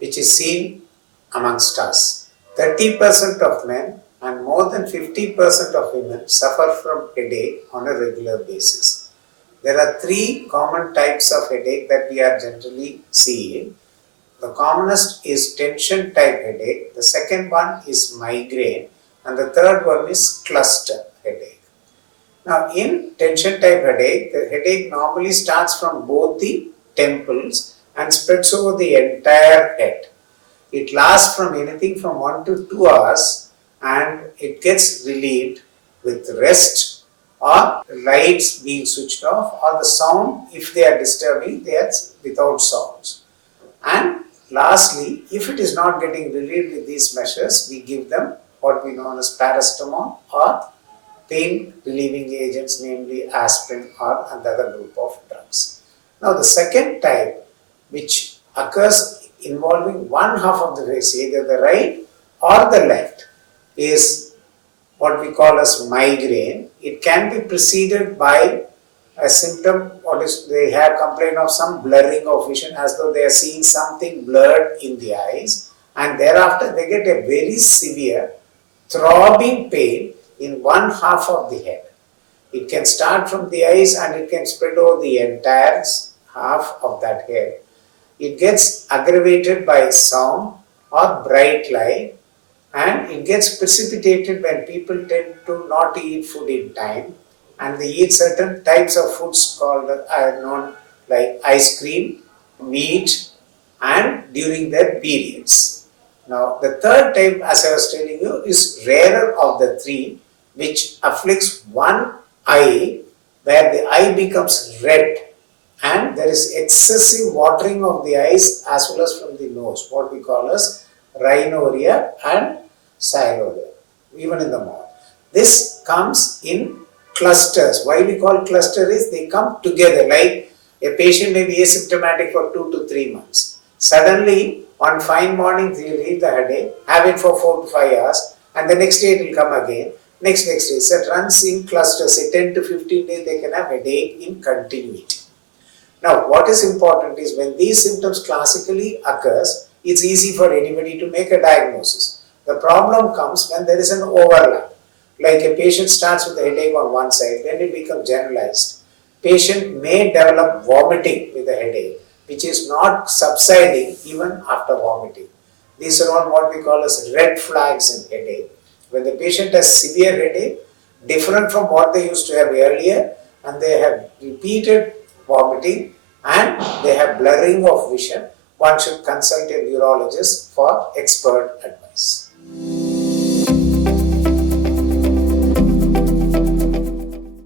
which is seen amongst us. 30% of men and more than 50% of women suffer from headache on a regular basis. There are three common types of headache that we are generally seeing. The commonest is tension type headache, the second one is migraine, and the third one is cluster headache. Now, in tension type headache, the headache normally starts from both the temples and spreads over the entire head. It lasts from anything from 1 to 2 hours and it gets relieved with rest or lights being switched off, or the sound, if they are disturbing, they are without sounds. And lastly, if it is not getting relieved with these measures, we give them what we know as paracetamol or pain relieving agents, namely aspirin or another group of drugs. Now the second type, which occurs involving one half of the face, either the right or the left, is what we call as migraine. It can be preceded by a symptom, they have complaint of some blurring of vision, as though they are seeing something blurred in the eyes, and thereafter they get a very severe throbbing pain in one half of the head. It can start from the eyes and it can spread over the entire half of that head. It gets aggravated by sound or bright light, and it gets precipitated when people tend to not eat food in time, and they eat certain types of foods called known like ice cream, meat, and during their periods. Now the third type, as I was telling you, is rarer of the three, which afflicts one eye, where the eye becomes red and there is excessive watering of the eyes as well as from the nose, what we call as rhinorrhea and sialorrhea, even in the mouth. This comes in clusters. Why we call cluster is they come together, like a patient may be asymptomatic for 2 to 3 months. Suddenly, one fine morning, they relieve the headache, have it for 4 to 5 hours, and the next day it will come again. Next day. So it runs in clusters. Say 10 to 15 days, they can have headache in continuity. Now, what is important is when these symptoms classically occurs, it's easy for anybody to make a diagnosis. The problem comes when there is an overlap. Like a patient starts with a headache on one side, then it becomes generalized. Patient may develop vomiting with a headache, which is not subsiding even after vomiting. These are all what we call as red flags in headache. When the patient has severe headache, different from what they used to have earlier, and they have repeated vomiting and they have blurring of vision, one should consult a neurologist for expert advice.